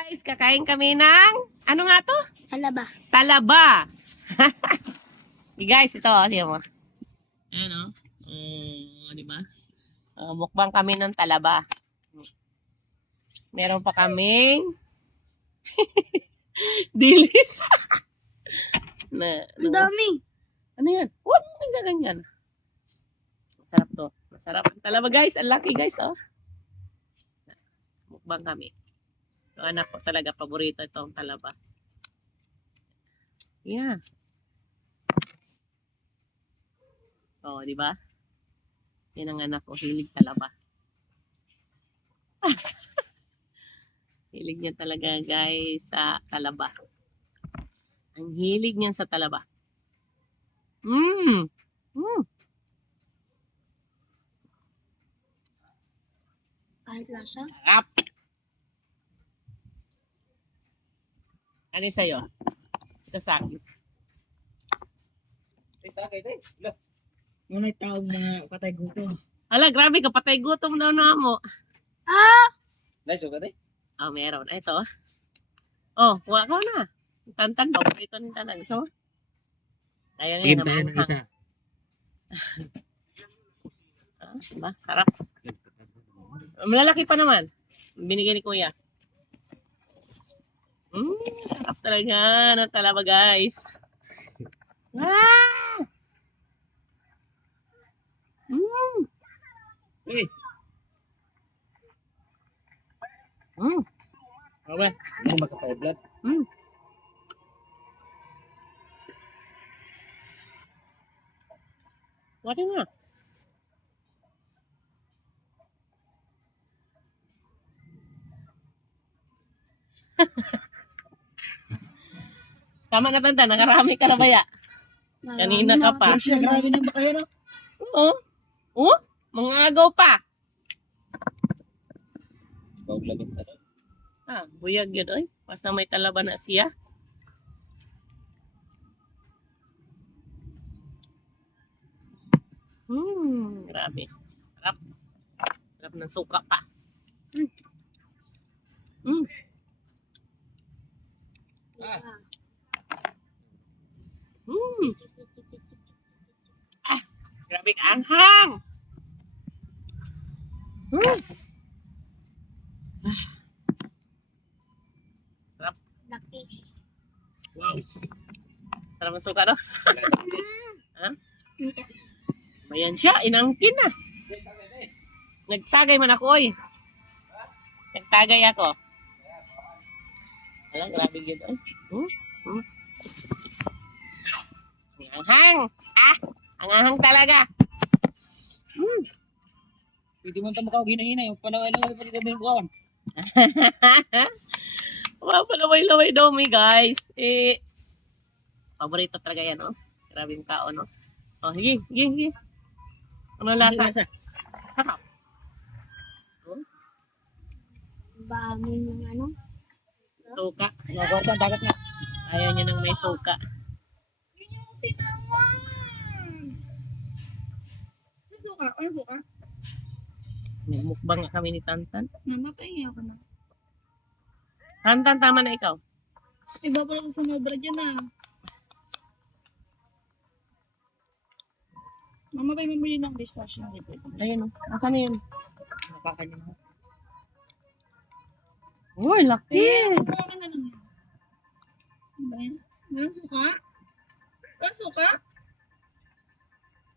Guys, kakain kami ng, ano nga to? Talaba. Talaba. Guys, ito, siya mo. Ayan di ba? Mukbang kami ng talaba. Meron pa kaming dilis. Ang dami. Ano yan? Huwag mo ganyan. Masarap to. Masarap ang talaba, guys. Ang laki, guys, oh. Mukbang kami. So, anak ko talaga, paborito itong talaba. Yan. Oh, di ba? Yan ang anak ko, hilig talaba. Hilig niya talaga, guys, sa talaba. Ang hilig niya sa talaba. Kahit lasa. Sarap. Ano yung sa'yo? Ito sa akin. Ngunit tawag mga patay gutom. Hala, grabe ka, patay gutom daw na mo. Nice, okay? Oh, meron. Ito. Oh, huwa ka na. Tantan daw. Ito ng tanang. So, ayun Game yan. tayo ng isa. Diba? Sarap. Malalaki pa naman. Binigay ni Kuya. Sarap talaga. Ano talaba, guys. Ah! Uy! Okay. Ano magkapay-blood? Wati nga. Tama na tanda, nakarami ka na ba ya? Kanina ka pa. Pero siya, grabe nang baka yan. Oo. Oh? Mga agaw pa. Bawag ka. Buyag yun oy. Basta may talaba na siya. Grabe. Sarap. Sarap ng suka pa. Grabe ka anghang. Sarap. Laki. Wow! Sarap ng suka, no? Bayan siya, inangkin na. Nagtagay man ako, oy. Nagtagay ako. Alam, grabe yun, oy. Ang anghang. Ang anghang talaga. Pwede mo ito makaw hinahinay. Huwag palaway-laway pati gabi ng bukawan. Palaway-laway daw may guys. Paborito talaga yan, oh. Grabe yung tao, no? Oh, higi. Ano lasa? Sarap. Bami ng ano. Suka. Nagwarta ang dagat nga. Ayaw niya nang may suka. Sa suka? Ano suka? Mukbang kami ni Tantan. Namatay ako na. Tantan, tama na ikaw. Iba pala kung sumobra dyan Mamatay mo yun ng distortion dito. Ayun, oh. Asan na yun? Napakan niyo. Uy, laki. Ano na lang yan? Ano ba yan? Walang suka? Walang suka?